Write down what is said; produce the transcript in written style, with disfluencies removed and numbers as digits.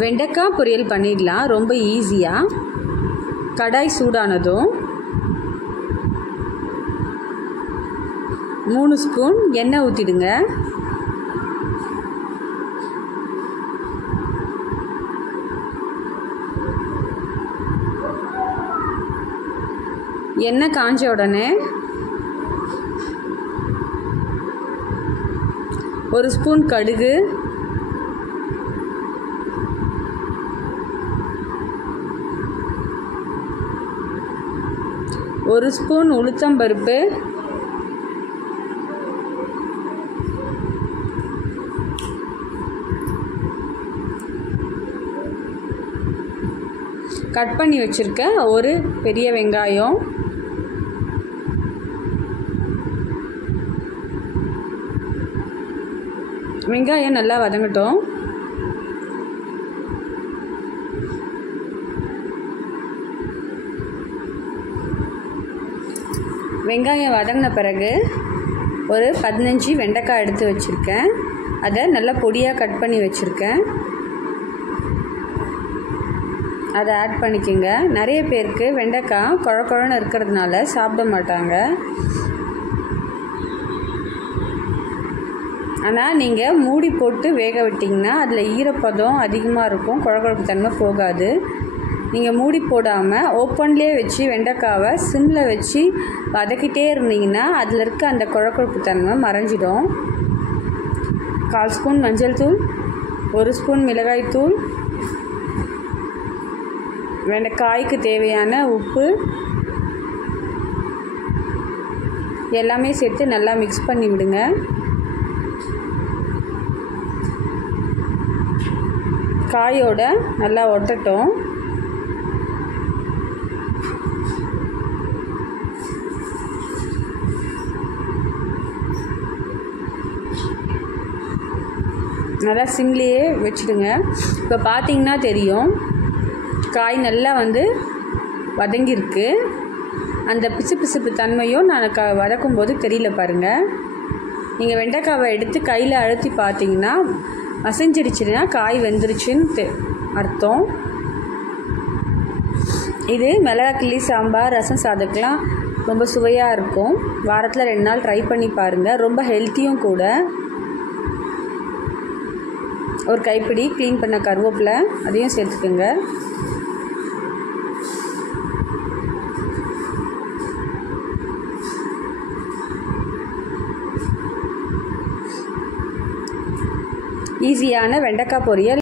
வெண்டைக்காய் பொரியல் பண்ணிடலாம் ரொம்ப ஈஸியாக. கடாய் சூடானதும் 3 ஸ்பூன் எண்ணெய் ஊற்றிடுங்க. எண்ணெய் காஞ்ச உடனே 1 ஸ்பூன் கடுகு, 1 ஸ்பூன் உளுத்தம்பருப்பு, 1 கட் பண்ணி வச்சுருக்க ஒரு பெரிய வெங்காயம், வெங்காயம் நல்லா வதங்கட்டும். வெங்காயம் வதங்கின பிறகு ஒரு 15 வெண்டைக்காய் எடுத்து வச்சுருக்கேன். அதை நல்லா பொடியாக கட் பண்ணி வச்சுருக்கேன். அதை ஆட் பண்ணிக்கோங்க. நிறைய பேருக்கு வெண்டைக்காய் குழ குழன்னு இருக்கிறதுனால சாப்பிட மாட்டாங்க. ஆனால் நீங்கள் மூடி போட்டு வேக விட்டிங்கன்னா அதில் ஈரப்பதம் அதிகமாக இருக்கும், குழகுழப்பு தன்மை போகாது. நீங்கள் மூடி போடாமல் ஓப்பன்லேயே வச்சு வெண்டைக்காவை சிம்மில் வச்சு வதக்கிட்டே இருந்தீங்கன்னா அதில் இருக்க அந்த குழகுழப்பு தன்மை மறைஞ்சிடும். 1/4 ஸ்பூன் மஞ்சள் தூள், 1 ஸ்பூன் மிளகாய் தூள், வெண்டைக்காய்க்கு தேவையான உப்பு எல்லாமே சேர்த்து நல்லா மிக்ஸ் பண்ணி விடுங்க. காயோட நல்லா ஒட்டட்டும். நல்லா சிம்லேயே வச்சுடுங்க. இப்போ பார்த்தீங்கன்னா தெரியும் காய் நல்லா வதங்கியிருக்கு. அந்த பிசுபிசுப்பு தன்மையும் நான் வதக்கும்போது தெரியல பாருங்கள். நீங்கள் வெண்டைக்காவை எடுத்து கையில் அழுத்தி பார்த்தீங்கன்னா மசிஞ்சிடுச்சுன்னா காய் வெந்துருச்சுன்னு அர்த்தம். இது மிளகா கிள்ளி சாம்பார், ரசம் சாதத்துக்கெலாம் ரொம்ப சுவையாக இருக்கும். வாரத்தில் 2 நாள் ட்ரை பண்ணி பாருங்கள். ரொம்ப ஹெல்த்தியும் கூட. ஒரு கைப்பிடி க்ளீன் பண்ண கருவேப்பிலை அதையும் சேர்த்துக்குங்க. ஈஸியான வெண்டைக்காய் பொரியல்